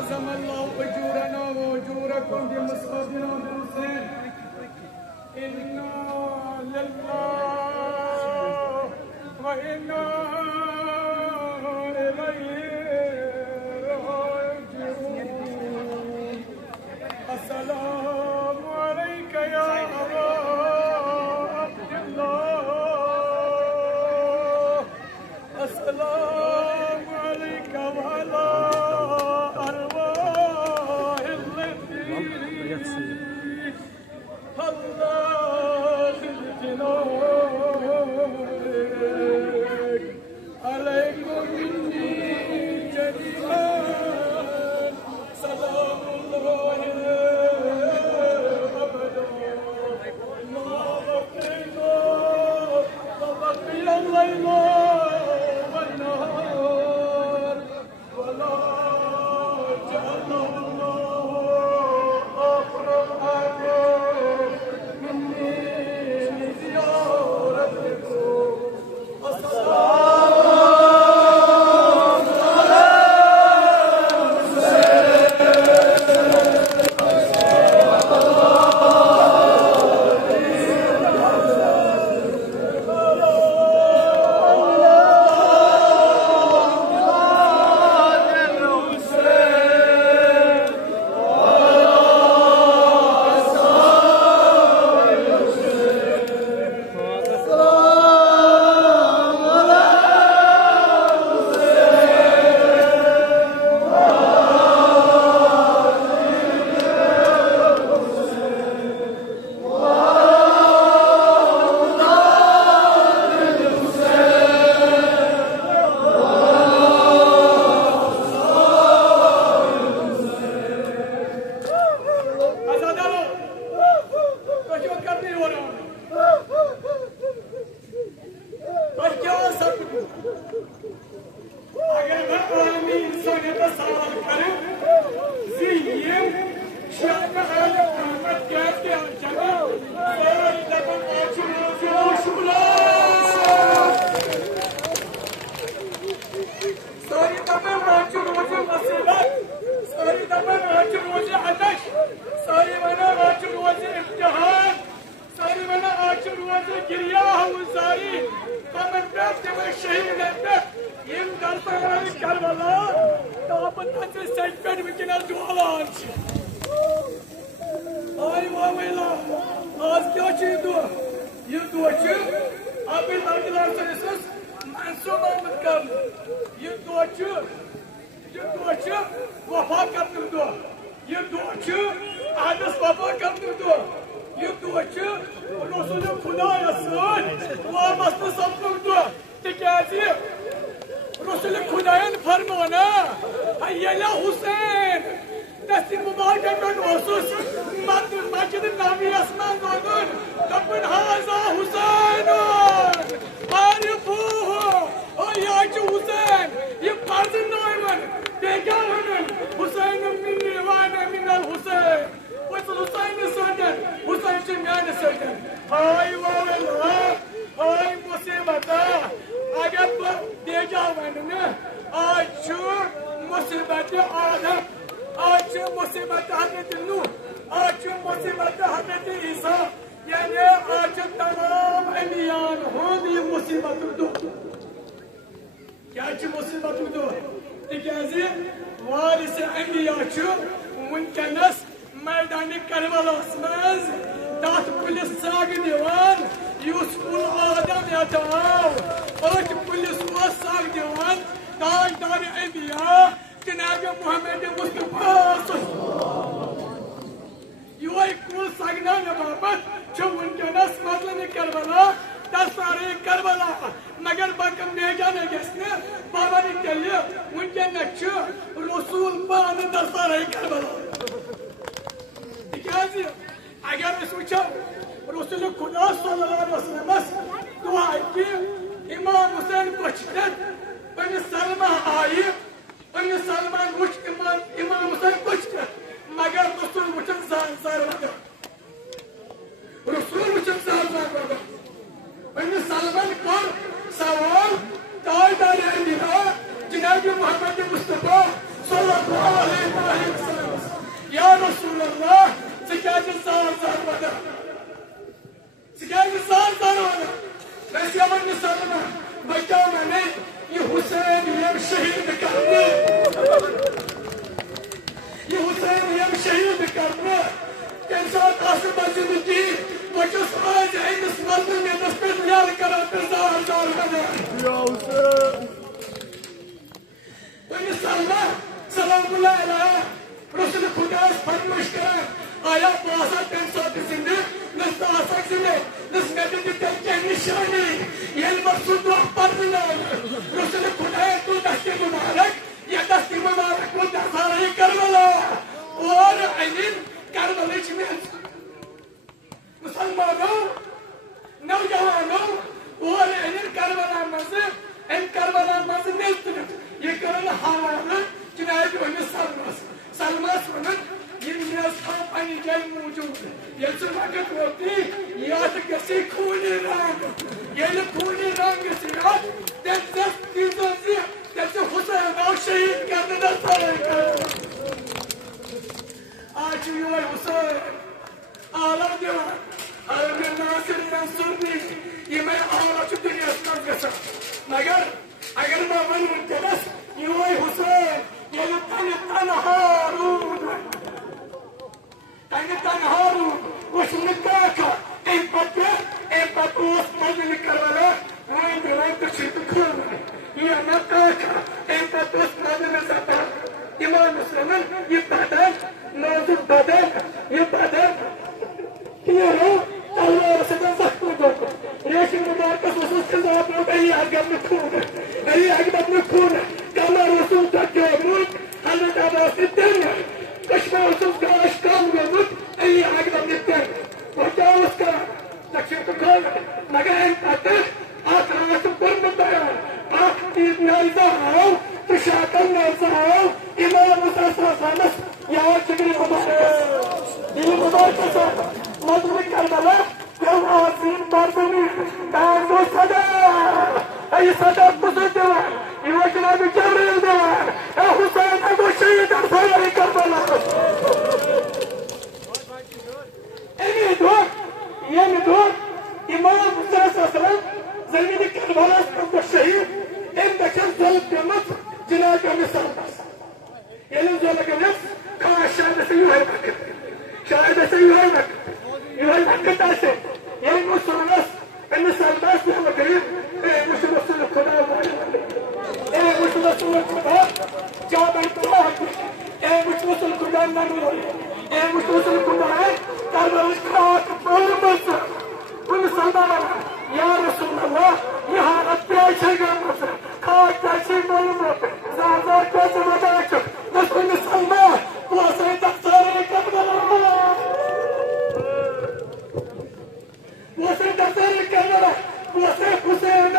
عظم الله أجورنا وأجوركم بمصابنا بالحسين. إنا لله وإنا إليه راجعون. السلام عليك يا أبا عبد الله. السلام عليك وعلى أرواح التي الله الجنود عليكم مني جميعا. سلام الله أبدا ما بقينا وبقي الليل والنهار ولا جعل الله أفرح مني لزيارتكم. Jinabi Muhammad Mustafa sallallahu alaihi wa सदा साल वन बस यमन सलमा बचा मैंने ये हुसैन यम शहीद करने ये हुसैन यम शहीद करने तम सात जिंदगी बचस आज अमिस मजलूमियत पे याद कर सलमा सलामुल्लाह अलैह रसूल खुदा फरमाइश कर आया बासा तम सात जिंदगी नस आसा जिंदगी नस में ते निशानी ये मकसूद पर रसूल खुदा तू दस्ती मुबारक या दस्ती मुबारक को दसारे करबला और अनिल करबला में मुसलमानों नौजवानों और अनिल करबला मसे इन करबला मसे नेस्त ये करना हवाला जनाब उन्हें सलमास वनन ये नियाज खान पानी जल मौजूद ये वक्त होती याद गसी खूनी रंग ये खूनी रंग से याद जैसे हुसैन और शहीद करने न सारे आज ये हुसैन आलम जवान आलम नासिर मंसूरी ये मैं आलम दुनिया स्तर गसा मगर अगर मैं मन मुंतबस ये हुसैन ये तनहारून उस निकाका empatous मजल करवाला वहीं वहीं तो छिप खोल ये निकाका empatous मजल जाता इमाम मुसलमान ये बदन नाजुक बदन ये बदन ये हो अल्लाह रसूल सख्त को रेशिम मुबारक रसूल के साथ में कहीं आगे में खून कहीं आगे में खून कमर रसूल का जो मुल्क हज़रत अब्बास सिद्दीक़ कश्मीर रसूल का अशकाम का मुल्क कहीं आगे में निकल बचाओ उसका लक्ष्य को खोल मगर इन पाते आक्रामक पर बताया आप तीर नाइज़ा हो तो शाकल नाइज़ा हो इमाम मुसलसल सानस यहाँ चिकनी मुबारक ये मुबारक साथ मजबूत करवाला जब आसीन बारबनी दांतो सदा ये सदा पुसद ये वचना भी चल रही है हुसैन को शहीद कर करवाला ये निदोर इमाम मुसलसल जमीन करवाला को शहीद इन बचन जल्द कमत जिनाज में सरबस ये लोग जो लगे नफ्स कहाँ शायद से यू है शायद से यू है يقول لك كنت عشان يعني مصر الناس الناس هم كريم مش مصر القناة مش مصر القناة جواب الله مش مصر القناة مش مصر القناة قال القناة كل مصر والمسلمان يا رسول الله يا رب يا شيخ مصر خاك يا شيخ مصر زازار كوسه مدارك بس المسلمان وصل تقصير كبر وصل تقصير كبر وصل حسين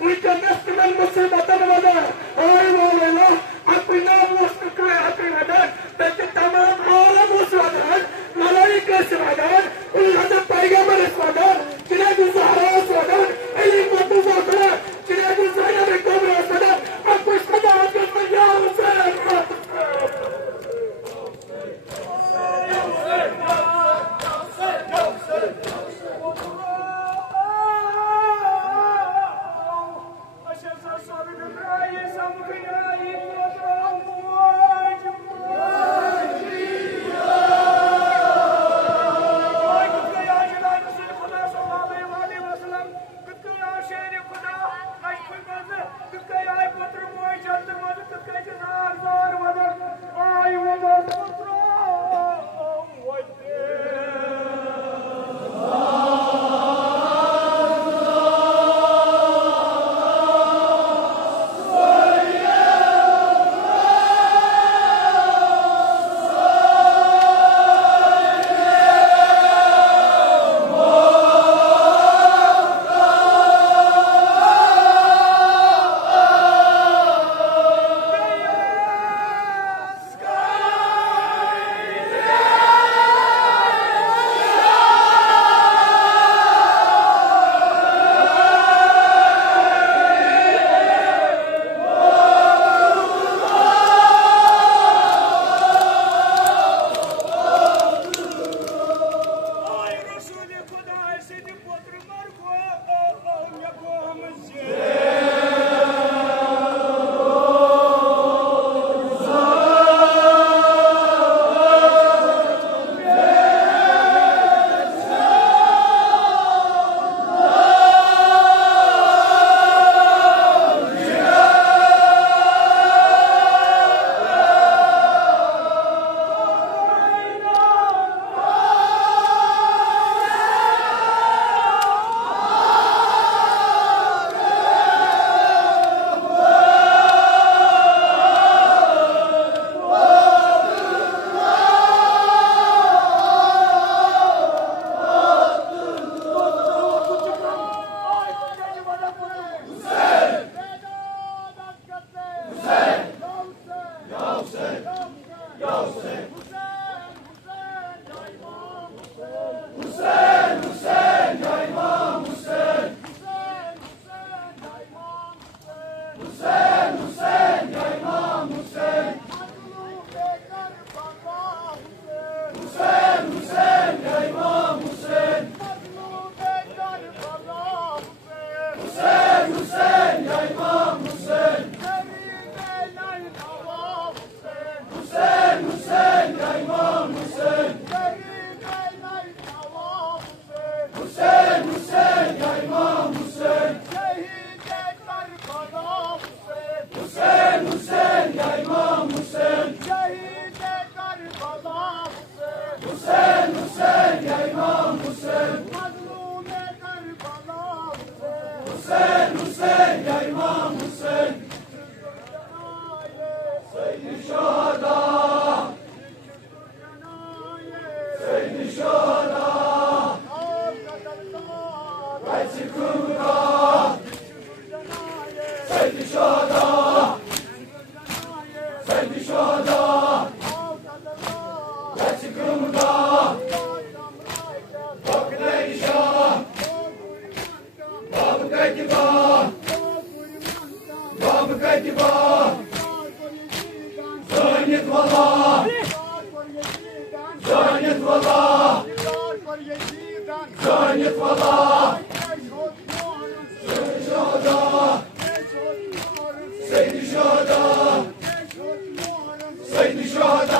ويتنس من المصيبة الوضع أيوة والله عطينا وصلك عطينا بس تمام عالم وسودان ملائكة سودان والهدف پیغمبر سودان جناب الزهراء سودان اللي مطلوب سودان جناب الزهراء الكبرى سودان أكو سودان يا حسين Seydi Şuhada